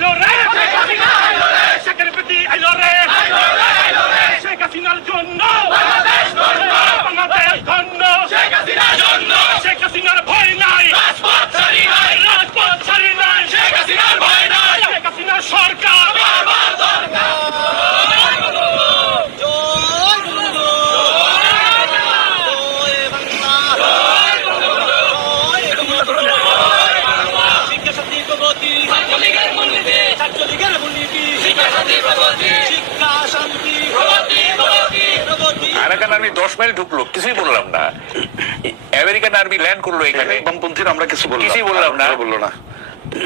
los reyes Arakan army দশ mile ঢুকলো কিছুই বললাম না। আমেরিকান আর্মি ল্যান্ড করল এখানে। বামপন্থীরা আমরা কিছু বললাম কিছুই বললাম না। বলল না।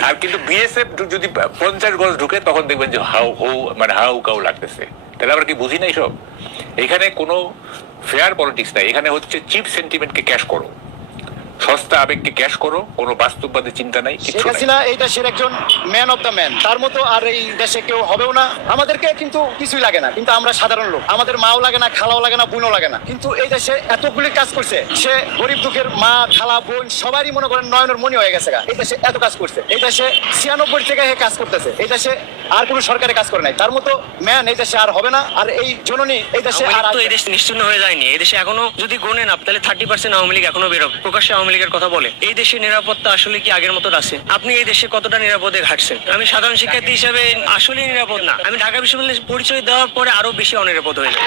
আর কিন্তু বিএসএফ যদি পঞ্চাশ গজ ঢুকে তখন দেখবেন যে হাউ হৌ মানে হাউ কাউ লাগতেছে। তাহলে আমরা কি বুঝি নাই সব? এখানে কোনো ফেয়ার পলিটিক্স নাই। এখানে হচ্ছে চিপ সেন্টিমেন্টকে ক্যাশ করো। সস্তা আবেগকে ক্যাশ করো কোনো বাস্তববাদী চিন্তা নাই শেখ হাসিনা এই দেশের একজন ম্যান অফ দ্য ম্যান তার মতো আর এই দেশে কেউ হবেও না। আমাদেরকে কিন্তু কিছুই লাগে না। কিন্তু আমরা সাধারণ লোক। আমাদের মাও লাগে না খালাও লাগে না বোনও লাগে না। কিন্তু এই দেশে এতগুলি কাজ করছে। সে গরিব দুঃখের মা খালা বোন সবারই মনে করেন নয়নের মনি হয়ে গেছে গা। এই দেশে এত কাজ করছে। এই দেশে ছিয়ানব্বই থেকে কাজ করতেছে। এই দেশে আর কোনো সরকারে কাজ করে নাই। তার মতো ম্যান এই দেশে আর হবে না। আর এই জননী এই দেশে আর তো এই দেশ নিশ্চিন্ন হয়ে যায়নি। এই দেশে এখনও যদি গোনে না তাহলে থার্টি পার্সেন্ট আওয়ামী লীগ এখনও বেরোবে। প্রকাশ্যে আওয়ামী লীগের কথা বলে। এই দেশে নিরাপত্তা আসলে কি আগের মতো আছে? আপনি এই দেশে কতটা নিরাপদে ঘাটছেন? আমি সাধারণ শিক্ষার্থী হিসেবে আসলে নিরাপদ না। আমি ঢাকা বিশ্ববিদ্যালয়ে পরিচয় দেওয়ার পরে আরও বেশি অনিরাপদ হয়ে যায়